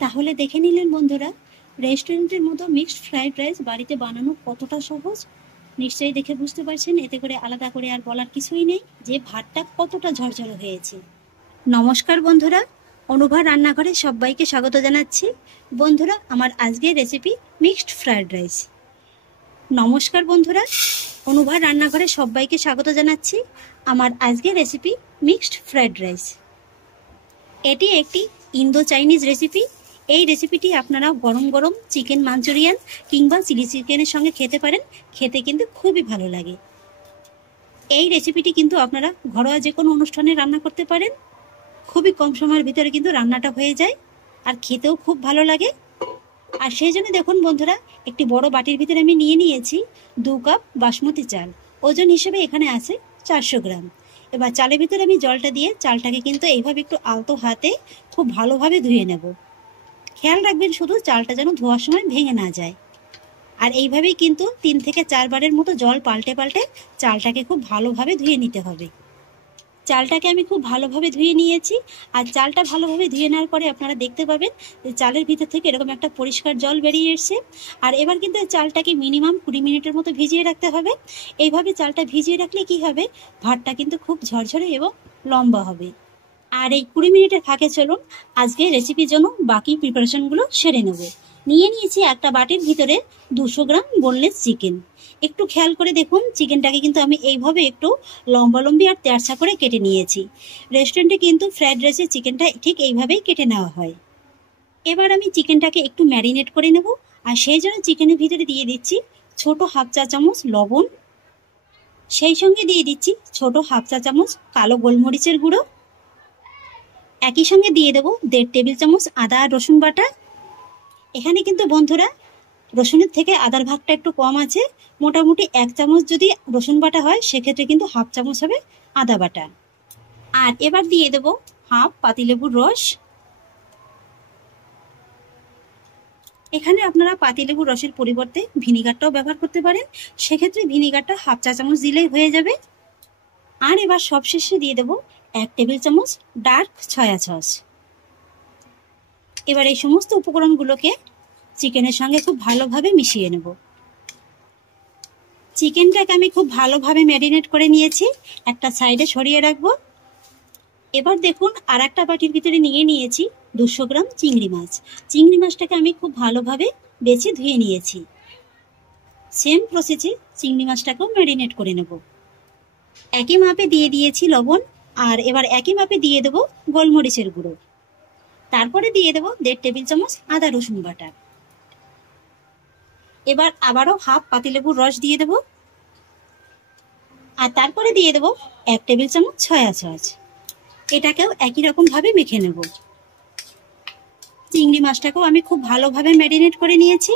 তাহলে দেখে নিলেন বন্ধুরা, রেস্টুরেন্টের মতো মিক্সড ফ্রাইড রাইস বাড়িতে বানানো কতটা সহজ। নিশ্চয়ই দেখে বুঝতে পারছেন, এতে করে আলাদা করে আর বলার কিছুই নেই যে ভাতটা কতটা ঝরঝরে হয়েছে। নমস্কার বন্ধুরা, অনুভা রান্নাঘরে সবাইকে স্বাগত জানাচ্ছি। বন্ধুরা, আমার আজকের রেসিপি মিক্সড ফ্রাইড রাইস। নমস্কার বন্ধুরা, অনুভা রান্নাঘরে সবাইকে স্বাগত জানাচ্ছি। আমার আজকের রেসিপি মিক্সড ফ্রাইড রাইস। এটি একটি ইন্দো চাইনিজ রেসিপি। এই রেসিপিটি আপনারা গরম গরম চিকেন মাঞ্চুরিয়ান কিংবা চিলি চিকেনের সঙ্গে খেতে পারেন। খেতে কিন্তু খুবই ভালো লাগে। এই রেসিপিটি কিন্তু আপনারা ঘরোয়া যে কোনো অনুষ্ঠানে রান্না করতে পারেন। খুবই কম সময়ের ভিতরে কিন্তু রান্নাটা হয়ে যায়, আর খেতেও খুব ভালো লাগে। আর সেই জন্য দেখুন বন্ধুরা, একটি বড় বাটির ভিতরে আমি নিয়েছি 2 কাপ বাসমতি চাল। ওজন হিসেবে এখানে আছে 400 গ্রাম। এবার চালের ভিতরে আমি জলটা দিয়ে চালটাকে কিন্তু এইভাবে একটু আলতো হাতে খুব ভালোভাবে ধুয়ে নেব। খেয়াল রাখবেন শুধু চালটা যেন ধোয়ার সময় ভেঙে না যায়। আর এইভাবেই কিন্তু 3 থেকে 4 বারের মতো জল পাল্টে পাল্টে চালটাকে খুব ভালোভাবে ধুয়ে নিতে হবে। চালটাকে আমি খুব ভালোভাবে ধুয়ে নিয়েছি। আর চালটা ভালোভাবে ধুয়ে নেওয়ার পরে আপনারা দেখতে পাবেন যে চালের ভিতর থেকে এরকম একটা পরিষ্কার জল বেরিয়ে এসছে। আর এবার কিন্তু চালটাকে মিনিমাম 20 মিনিটের মতো ভিজিয়ে রাখতে হবে। এইভাবে চালটা ভিজিয়ে রাখলে কি হবে, ভাতটা কিন্তু খুব ঝরঝরে এবং লম্বা হবে। আর এই 20 মিনিটের ফাঁকে চলুন আজকে রেসিপির জন্য বাকি প্রিপারেশনগুলো সেরে নেব। নিয়েছি একটা বাটির ভিতরে 200 গ্রাম বোনলেস চিকেন। একটু খেয়াল করে দেখুন, চিকেনটাকে কিন্তু আমি এইভাবে একটু লম্বালম্বি আর তেরছা করে কেটে নিয়েছি। রেস্টুরেন্টে কিন্তু ফ্রাইড রাইসের চিকেনটা ঠিক এইভাবেই কেটে নেওয়া হয়। এবার আমি চিকেনটাকে একটু ম্যারিনেট করে নেব। আর সেই জন্য চিকেনের ভিতরে দিয়ে দিচ্ছি ছোট হাফ চা চামচ লবণ, সেই সঙ্গে দিয়ে দিচ্ছি ছোট হাফ চা চামচ কালো গোলমরিচের গুঁড়ো। একই সঙ্গে দিয়ে দেবো 1.5 টেবিল চামচ আদা আর রসুন বাটা। এখানে কিন্তু বন্ধুরা রসুনের থেকে আদার ভাগটা একটু কম আছে। মোটামুটি 1 চামচ যদি রসুন বাটা হয়, সেক্ষেত্রে কিন্তু হাফ চামচ হবে আদা বাটা। আর এবার দিয়ে দেবো হাফ পাতিলেবুর রস। এখানে আপনারা পাতিলেবুর রসের পরিবর্তে ভিনিগারটাও ব্যবহার করতে পারেন। সেক্ষেত্রে ভিনিগারটা হাফ চা চামচ দিলেই হয়ে যাবে। আর এবার সবশেষে দিয়ে দেবো 1 টেবিল চামচ ডার্ক সয়া সস। এবার এই সমস্ত উপকরণগুলোকে চিকেনের সঙ্গে খুব ভালোভাবে মিশিয়ে নেব। চিকেনটাকে আমি খুব ভালোভাবে ম্যারিনেট করে নিয়েছি, একটা সাইডে সরিয়ে রাখবো। এবার দেখুন আর একটা বাটির ভিতরে নিয়েছি 200 গ্রাম চিংড়ি মাছ। চিংড়ি মাছটাকে আমি খুব ভালোভাবে বেছে ধুয়ে নিয়েছি। সেম প্রসেসে চিংড়ি মাছটাকেও ম্যারিনেট করে নেব। একই মাপে দিয়ে দিয়েছি লবণ। আর এবার একই মাপে দিয়ে দেবো গোলমরিচের গুঁড়ো। তারপরে দিয়ে দেবো 1.5 টেবিল চামচ আদা রসুন বাটা। এবার আবারও হাফ পাতিলেবুর রস দিয়ে দেবো। আর তারপরে দিয়ে দেবো 1 টেবিল চামচ সয়া সস। এটাকেও একই রকম ভাবে মেখে নেব। চিংড়ি মাছটাকেও আমি খুব ভালোভাবে ম্যারিনেট করে নিয়েছি।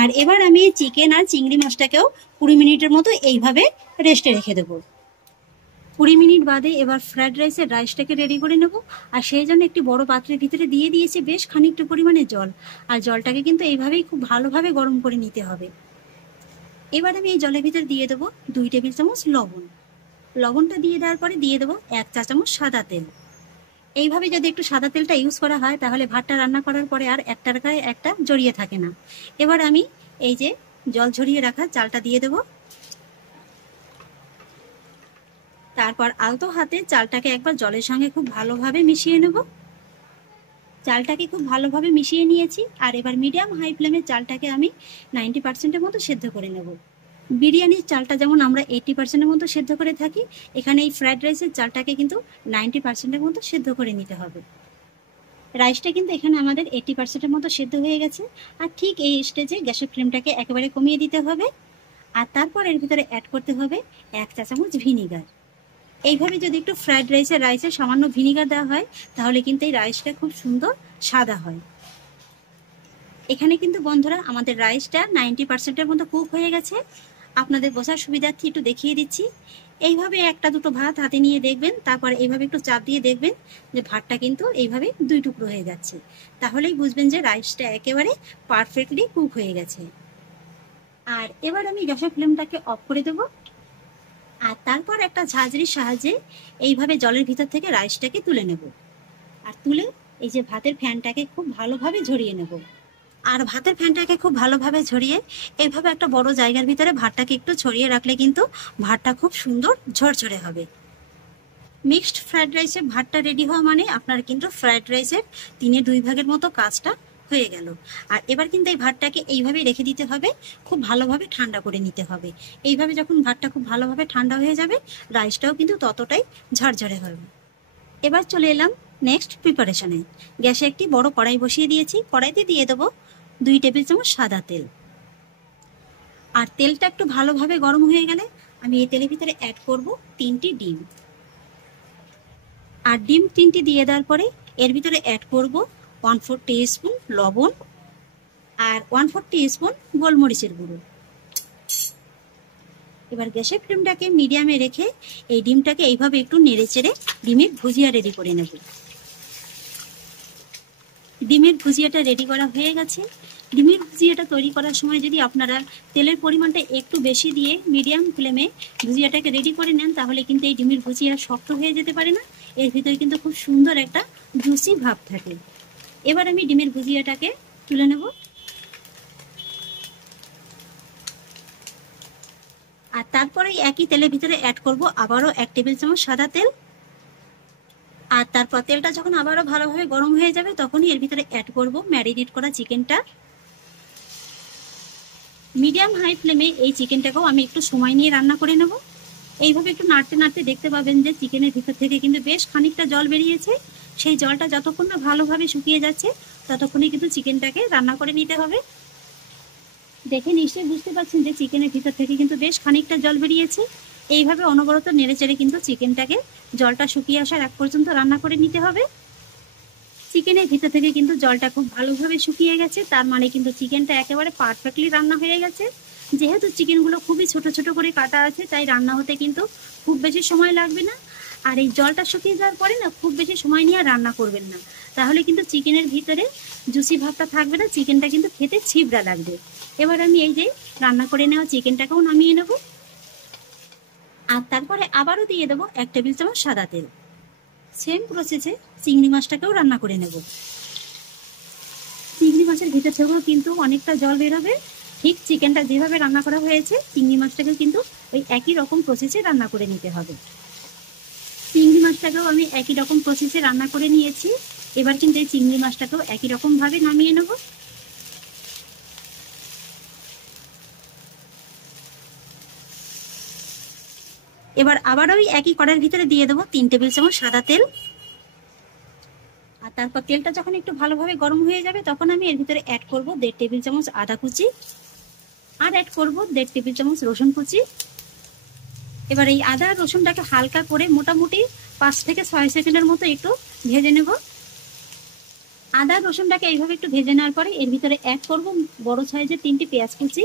আর এবার আমি চিকেন আর চিংড়ি মাছটাকেও 20 মিনিটের মতো এইভাবে রেস্টে রেখে দেবো। 20 মিনিট বাদে এবার ফ্রাইড রাইসের রাইসটাকে রেডি করে নেব। আর সেই জন্য একটি বড় পাত্রের ভিতরে দিয়ে দিয়েছি বেশ খানিকটা পরিমাণে জল। আর জলটাকে কিন্তু এইভাবেই খুব ভালোভাবে গরম করে নিতে হবে। এবার আমি এই জলের ভিতরে দিয়ে দেবো 2 টেবিল চামচ লবণ। লবণটা দিয়ে দেওয়ার পরে দিয়ে দেবো 1 চা চামচ সাদা তেল। এইভাবে যদি একটু সাদা তেলটা ইউজ করা হয়, তাহলে ভাতটা রান্না করার পরে আর একটার গায়ে একটা জড়িয়ে থাকে না। এবার আমি এই যে জল ঝরিয়ে রাখা চালটা দিয়ে দেব। তারপর আলতো হাতে চালটাকে একবার জলের সঙ্গে খুব ভালোভাবে মিশিয়ে নেব। চালটাকে খুব ভালোভাবে মিশিয়ে নিয়েছি। আর এবার মিডিয়াম হাই ফ্লেমে চালটাকে আমি 90%-এর মতো সেদ্ধ করে নেব। বিরিয়ানির চালটা যেমন আমরা 80%-এর মতো সেদ্ধ করে থাকি, এখানে এই ফ্রাইড রাইসের চালটাকে কিন্তু 90%-এর মতো সেদ্ধ করে নিতে হবে। রাইসটা কিন্তু এখানে আমাদের 80%-এর মতো সেদ্ধ হয়ে গেছে। আর ঠিক এই স্টেজে গ্যাসের ফ্লেমটাকে একেবারে কমিয়ে দিতে হবে। আর তারপর এর ভিতরে অ্যাড করতে হবে 1 চা চামচ ভিনিগার। এইভাবে যদি একটু ফ্রাইড রাইসে সামান্য ভিনিগার দেওয়া হয়, তাহলে কিন্তু এই রাইসটা খুব সুন্দর সাদা হয়। এখানে কিন্তু বন্ধুরা আমাদের রাইসটা 90%-এর মতো কুক হয়ে গেছে। আপনাদের বোঝার সুবিধার্থে একটু দেখিয়ে দিচ্ছি। এইভাবে একটা দুটো ভাত হাতে নিয়ে দেখবেন, তারপর এইভাবে একটু চাপ দিয়ে দেখবেন যে ভাতটা কিন্তু এইভাবে 2 টুকরো হয়ে যাচ্ছে। তাহলেই বুঝবেন যে রাইসটা একেবারে পারফেক্টলি কুক হয়ে গেছে। আর এবার আমি গ্যাসের ফ্লেমটাকে অফ করে দেব। আর তারপর একটা ঝাঁঝরির সাহায্যে এইভাবে জলের ভিতর থেকে রাইসটাকে তুলে নেব। আর তুলে এই যে ভাতের ফ্যানটাকে খুব ভালোভাবে ঝরিয়ে নেব। আর ভাতের ফ্যানটাকে খুব ভালোভাবে ঝরিয়ে এইভাবে একটা বড় জায়গার ভিতরে ভাতটাকে একটু ছড়িয়ে রাখলে কিন্তু ভাতটা খুব সুন্দর ঝরঝরে হবে। মিক্সড ফ্রাইড রাইসের ভাতটা রেডি হওয়া মানে আপনার কিন্তু ফ্রাইড রাইসের 3/2 ভাগের মতো কাজটা হয়ে গেল। আর এবার কিন্তু এই ভাতটাকে এইভাবেই রেখে দিতে হবে, খুব ভালোভাবে ঠান্ডা করে নিতে হবে। এইভাবে যখন ভাতটা খুব ভালোভাবে ঠান্ডা হয়ে যাবে, রাইসটাও কিন্তু ততটাই ঝরঝরে হবে। এবার চলে এলাম নেক্সট প্রিপারেশনে। গ্যাসে একটি বড় কড়াই বসিয়ে দিয়েছি। কড়াইতে দিয়ে দেবো 2 টেবিল চামচ সাদা তেল। আর তেলটা একটু ভালোভাবে গরম হয়ে গেলে আমি এই তেলের ভিতরে অ্যাড করব 3টি ডিম। আর ডিম 3টি দিয়ে দেওয়ার পরে এর ভিতরে অ্যাড করব 1/4 টিস্পুন লবণ আর 1/4 টিস্পুন গোলমরিচের গুঁড়ো। এবার গ্যাসের ফ্লেমটাকে মিডিয়ামে রেখে এই ডিমটাকে এইভাবে একটু নেড়ে চেড়ে ডিমের ভুজিয়া রেডি করে নেব। ডিমের ভুজিয়াটা রেডি করা হয়ে গেছে। ডিমের ভুজিয়াটা তৈরি করার সময় যদি আপনারা তেলের পরিমাণটা একটু বেশি দিয়ে মিডিয়াম ফ্লেমে ভুজিয়াটাকে রেডি করে নেন, তাহলে কিন্তু এই ডিমের ভুজিয়া শক্ত হয়ে যেতে পারে না, এর ভিতরে কিন্তু খুব সুন্দর একটা জুসি ভাব থাকে। এবার আমি ডিমের ভুজিয়াটাকে তুলে নেব। আর তারপরে একই তেলের ভিতরে অ্যাড করব আবারও 1 টেবিল চামচ সাদা তেল। আর তারপর তেলটা যখন আবারও ভালোভাবে গরম হয়ে যাবে, তখনই এর ভিতরে অ্যাড করব ম্যারিনেট করা চিকেনটা। মিডিয়াম হাই ফ্লেমে এই চিকেনটাকেও আমি একটু সময় নিয়ে রান্না করে নেব। এইভাবে একটু নাড়তে নাড়তে দেখতে পাবেন যে চিকেনের ভিতর থেকে কিন্তু বেশ খানিকটা জল বেরিয়েছে। সেই জলটা যতক্ষণ না ভালোভাবে শুকিয়ে যাচ্ছে, ততক্ষণই কিন্তু চিকেনটাকে রান্না করে নিতে হবে। দেখে নিশ্চয়ই বুঝতে পারছেন যে চিকেনের ভিতর থেকে কিন্তু বেশ খানিকটা জল বেরিয়েছে। এইভাবে অনবরত নেড়েচেড়ে কিন্তু চিকেনটাকে জলটা শুকিয়ে আসার আগ পর্যন্ত রান্না করে নিতে হবে। চিকেনের ভিতর থেকে কিন্তু জলটা খুব ভালোভাবে শুকিয়ে গেছে, তার মানে কিন্তু চিকেনটা একেবারে পারফেক্টলি রান্না হয়ে গেছে। যেহেতু চিকেনগুলো খুবই ছোট ছোট করে কাটা আছে, তাই রান্না হতে কিন্তু খুব বেশি সময় লাগবে না। আর এই জলটা শুকিয়ে যাওয়ার পরে না খুব বেশি সময় নিয়ে রান্না করবেন না, তাহলে কিন্তু চিকেনের ভিতরে জুসি ভাবটা থাকবে না, চিকেনটা কিন্তু খেতে ছিবড়া লাগবে। এবার আমি এই যে রান্না করে নেওয়া চিকেনটাকেও নামিয়ে নেব। আর তারপরে আবারও দিয়ে দেবো 1 টেবিল চামচ সাদা তেল। সেম প্রসেসে চিংড়ি মাছটাকেও রান্না করে নেব। চিংড়ি মাছের ভিতর থেকেও কিন্তু অনেকটা জল বেরোবে। ঠিক চিকেনটা যেভাবে রান্না করা হয়েছে, চিংড়ি মাছটাকেও কিন্তু ওই একই রকম প্রসেসে রান্না করে নিতে হবে। চিংড়ি মাছটাকেও আমি একই রকম প্রসেসে রান্না করে নিয়েছি। এবার কিন্তু এই চিংড়ি মাছটাকেও একই রকম ভাবে নামিয়ে নেব। এবার আবারও ওই একই কড়াইয়ের ভিতরে দিয়ে দেবো 3 টেবিল চামচ সাদা তেল। আর তারপর তেলটা যখন একটু ভালোভাবে গরম হয়ে যাবে, তখন আমি এর ভিতরে অ্যাড করব 1.5 টেবিল চামচ আদা কুচি আর অ্যাড করব 1.5 টেবিল চামচ রসুন কুচি। এবার এই আদা রসুনটাকে হালকা করে মোটামুটি 5 থেকে 6 সেকেন্ডের মতো একটু ভেজে নেব। আদা রসুনটাকে এইভাবে একটু ভেজে নেওয়ার পরে এর ভিতরে অ্যাড করব বড় সাইজের 3টি পেঁয়াজ কুচি।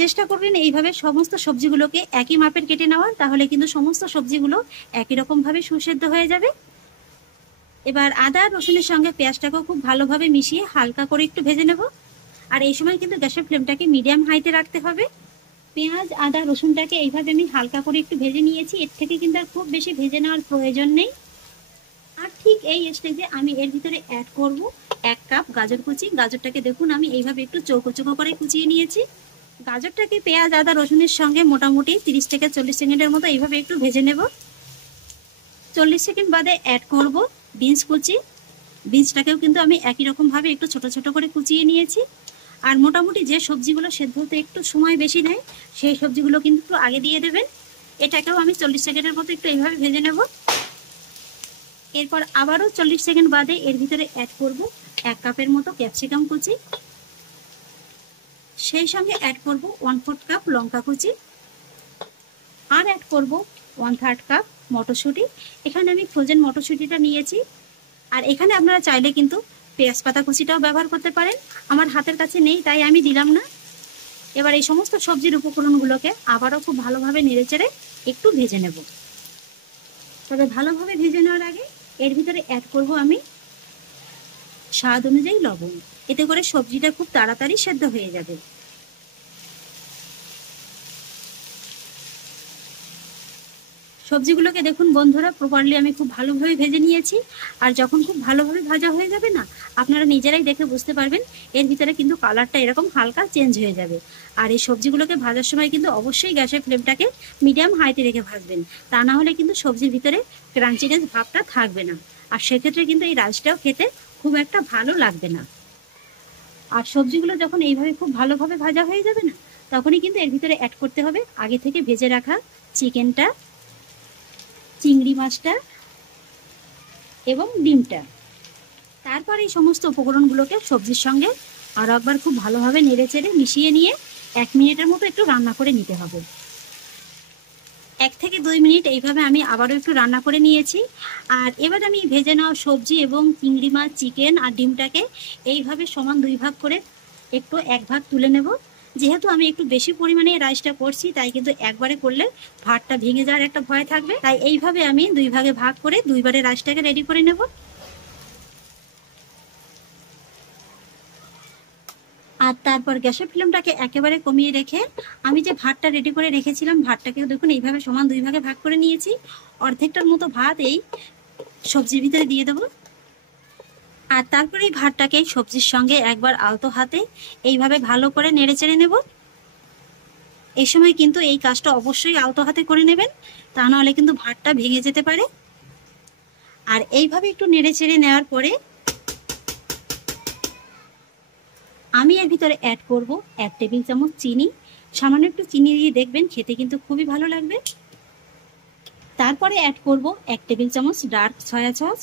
চেষ্টা করবেন এইভাবে সমস্ত সবজিগুলোকে একই মাপের কেটে নেওয়ার, তাহলে কিন্তু সমস্ত সবজিগুলো একই রকম ভাবে সুসেদ্ধ হয়ে যাবে। এবার আদা রসুনের সঙ্গে পেঁয়াজটাকেও খুব ভালোভাবে মিশিয়ে হালকা করে একটু ভেজে নেব। আর এই সময় কিন্তু গ্যাসের ফ্লেমটাকে মিডিয়াম হাইতে রাখতে হবে। পেঁয়াজ আদা রসুনটাকে এইভাবে আমি হালকা করে একটু ভেজে নিয়েছি, এর থেকে কিন্তু আর খুব বেশি ভেজে নেওয়ার প্রয়োজন নেই। আর ঠিক এই স্টেজে আমি এর ভিতরে অ্যাড করব 1 কাপ গাজর কুচি। গাজরটাকে দেখুন আমি এইভাবে একটু চৌকো চৌকো করে কুচিয়ে নিয়েছি। গাজরটাকে পেঁয়াজ আদা রসুনের সঙ্গে মোটামুটি 30 থেকে 40 সেকেন্ডের মতো এইভাবে একটু ভেজে নেব। 40 সেকেন্ড বাদে অ্যাড করব বিনস কুচি। বিনসটাকেও কিন্তু আমি একই রকম ভাবে একটু ছোট ছোট করে কুচিয়ে নিয়েছি। আর মোটামুটি যে সবজিগুলো সেদ্ধ হতে একটু সময় বেশি নেয়, সেই সবজিগুলো কিন্তু একটু আগে দিয়ে দেবেন। এটাকেও আমি 40 সেকেন্ডের মতো একটু এইভাবে ভেজে নেব। এরপর আবারও 40 সেকেন্ড বাদে এর ভিতরে অ্যাড করব 1 কাপের মতো ক্যাপসিকাম কুচি। সেই সঙ্গে অ্যাড করব 1/4 কাপ লঙ্কা কুচি। আর অ্যাড করব 1/3 কাপ মটরশুঁটি। এখানে আমি ফ্রোজেন মটরশুঁটিটা নিয়েছি। আর এখানে আপনারা চাইলে কিন্তু পেঁয়াজ পাতা কুচিটাও ব্যবহার করতে পারেন, আমার হাতের কাছে নেই তাই আমি দিলাম না। এবার এই সমস্ত সবজির উপকরণগুলোকে আবারও খুব ভালোভাবে নেড়েচেড়ে একটু ভেজে নেব। তবে ভালোভাবে ভেজে নেওয়ার আগে এর ভিতরে অ্যাড করব আমি স্বাদ অনুযায়ী লবণ। এতে করে সবজিটা খুব তাড়াতাড়ি সেদ্ধ হয়ে যাবে। সবজিগুলোকে দেখুন বন্ধুরা, প্রপারলি আমি খুব ভালোভাবে ভেজে নিয়েছি। আর যখন খুব ভালোভাবে ভাজা হয়ে যাবে না, আপনারা নিজেরাই দেখে বুঝতে পারবেন এর ভিতরে কিন্তু কালারটা এরকম হালকা চেঞ্জ হয়ে যাবে। আর এই সবজিগুলোকে ভাজার সময় কিন্তু অবশ্যই গ্যাসের ফ্লেমটাকে মিডিয়াম হাইতে রেখে ভাজবেন, তা না হলে কিন্তু সবজির ভিতরে ক্রাঞ্চিনেস ভাবটা থাকবে না। আর সেক্ষেত্রে কিন্তু এই রাইসটাও খেতে খুব একটা ভালো লাগবে না। আর সবজিগুলো যখন এইভাবে খুব ভালোভাবে ভাজা হয়ে যাবে না, তখনই কিন্তু এর ভিতরে অ্যাড করতে হবে আগে থেকে ভেজে রাখা চিকেনটা, চিংড়ি মাছটা এবং ডিমটা। তারপর এই সমস্ত উপকরণগুলোকে সবজির সঙ্গে আরও একবার খুব ভালোভাবে নেড়েচেড়ে মিশিয়ে নিয়ে 1 মিনিটের মতো একটু রান্না করে নিতে হবে। 1 থেকে 2 মিনিট এইভাবে আমি আবারও একটু রান্না করে নিয়েছি। আর এবার আমি ভেজে নেওয়া সবজি এবং চিংড়ি মাছ, চিকেন আর ডিমটাকে এইভাবে সমান 2 ভাগ করে একটু 1 ভাগ তুলে নেব। যেহেতু আমি একটু বেশি পরিমাণে রাইসটা করছি, তাই কিন্তু একবারে করলে ভাতটা ভেঙে যাওয়ার একটা ভয় থাকবে। তাই এইভাবে আমি 2 ভাগে ভাগ করে 2 বারে রাইসটাকে রেডি করে নেব। আর তারপর গ্যাসের ফ্লেমটাকে একেবারে কমিয়ে রেখে আমি যে ভাতটা রেডি করে রেখেছিলাম, ভাতটাকেও দেখুন এইভাবে সমান 2 ভাগে ভাগ করে নিয়েছি। অর্ধেকটার মতো ভাত এই সবজির ভিতরে দিয়ে দেবো। আর তারপরে এই ভাতটাকে সবজির সঙ্গে একবার আলতো হাতে এইভাবে ভালো করে নেড়ে চেড়ে নেব। এই সময় কিন্তু এই কাজটা অবশ্যই আলতো হাতে করে নেবেন, তা নাহলে কিন্তু ভাতটা ভেঙে যেতে পারে। আর এইভাবে একটু নেড়ে চেড়ে নেওয়ার পরে আমি এর ভিতরে অ্যাড করব 1 টেবিল চামচ চিনি। সামান্য একটু চিনি দিয়ে দেখবেন খেতে কিন্তু খুবই ভালো লাগবে। তারপরে অ্যাড করব 1 টেবিল চামচ ডার্ক সয়া সস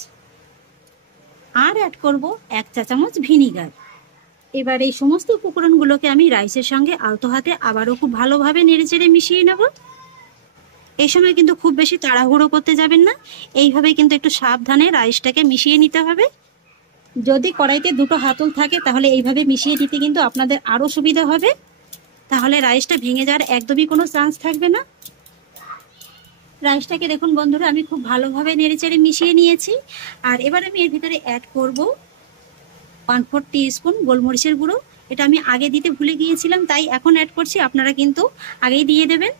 আর অ্যাড করব 1 চা চামচ ভিনিগার। এবার এই সমস্ত উপকরণগুলোকে আমি রাইসের সঙ্গে আলতো হাতে আবারও খুব ভালোভাবে নেড়েচেড়ে মিশিয়ে নেব। এই সময় কিন্তু খুব বেশি তাড়াহুড়ো করতে যাবেন না, এইভাবে কিন্তু একটু সাবধানে রাইসটাকে মিশিয়ে নিতে হবে। যদি কড়াইতে 2টো হাতল থাকে তাহলে এইভাবে মিশিয়ে দিতে কিন্তু আপনাদের আরও সুবিধা হবে, তাহলে রাইসটা ভেঙে যাওয়ার একদমই কোনো চান্স থাকবে না। রাইসটাকে দেখুন বন্ধুরা, আমি খুব ভালোভাবে নেড়েচেড়ে মিশিয়ে নিয়েছি। আর এবার আমি এর ভিতরে অ্যাড করব 1/4 টিস্পুন গোলমরিচের গুঁড়ো। এটা আমি আগে দিতে ভুলে গিয়েছিলাম, তাই এখন অ্যাড করছি, আপনারা কিন্তু আগেই দিয়ে দেবেন।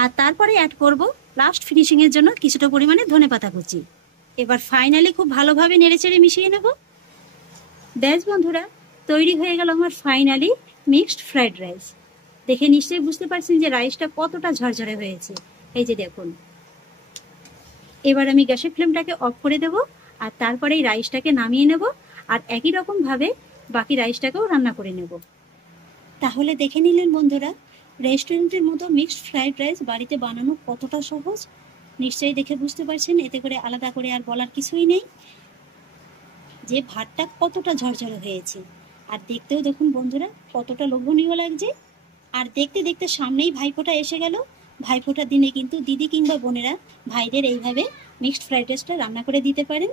আর তারপরে অ্যাড করব লাস্ট ফিনিশিংয়ের জন্য কিছুটা পরিমাণে ধনেপাতা কুচি। এবার ফাইনালি খুব ভালোভাবে নেড়েচেড়ে মিশিয়ে নেব। ব্যাস বন্ধুরা, তৈরি হয়ে গেল আমার ফাইনালি মিক্সড ফ্রাইড রাইস। দেখে নিশ্চয়ই বুঝতে পারছেন যে রাইসটা কতটা ঝরঝরে হয়েছে। এই যে দেখুন। এবার আমি গ্যাসের ফ্লেমটাকে অফ করে দেব আর তারপরে এই রাইসটাকে নামিয়ে নেব। আর একই রকম ভাবে বাকি রাইসটাকেও রান্না করে নেব। তাহলে দেখে নিলেন বন্ধুরা, রেস্টুরেন্টের মতো মিক্সড ফ্রাইড রাইস বাড়িতে বানানো কতটা সহজ। নিশ্চয়ই দেখে বুঝতে পারছেন, এতে করে আলাদা করে আর বলার কিছুই নেই যে ভাতটা কতটা ঝরঝরে হয়েছে। আর দেখতেও দেখুন বন্ধুরা কতটা লোভনীয় লাগছে। আর দেখতে দেখতে সামনেই ভাইফোঁটা এসে গেল। ভাইফোঁটার দিনে কিন্তু দিদি কিংবা বোনেরা ভাইদের এইভাবে মিক্সড ফ্রাইড রাইসটা রান্না করে দিতে পারেন।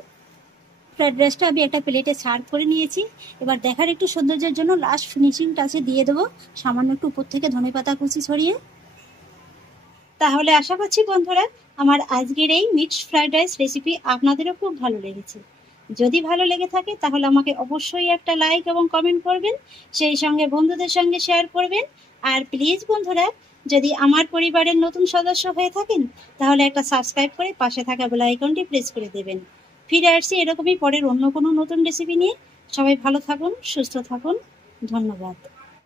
ফ্রাইড রাইসটা আমি একটা প্লেটে সার্ভ করে নিয়েছি। এবার দেখার একটু সৌন্দর্যের জন্য লাস্ট ফিনিশিং টাচে দিয়ে দেবো সামান্য একটু উপর থেকে ধনেপাতা কুচি ছড়িয়ে। তাহলে আশা করছি বন্ধুরা, আমার আজকের এই মিক্সড ফ্রাইড রাইস রেসিপি আপনাদেরও খুব ভালো লেগেছে। যদি ভালো লেগে থাকে তাহলে আমাকে অবশ্যই একটা লাইক এবং কমেন্ট করবেন, সেই সঙ্গে বন্ধুদের সঙ্গে শেয়ার করবেন। আর প্লিজ বন্ধুরা, যদি আমার পরিবারের নতুন সদস্য হয়ে থাকেন তাহলে একটা সাবস্ক্রাইব করে পাশে থাকা বেল আইকনটি প্রেস করে দেবেন। ফিরে আসছি এরকমই পরের অন্য কোনো নতুন রেসিপি নিয়ে। সবাই ভালো থাকুন, সুস্থ থাকুন, ধন্যবাদ।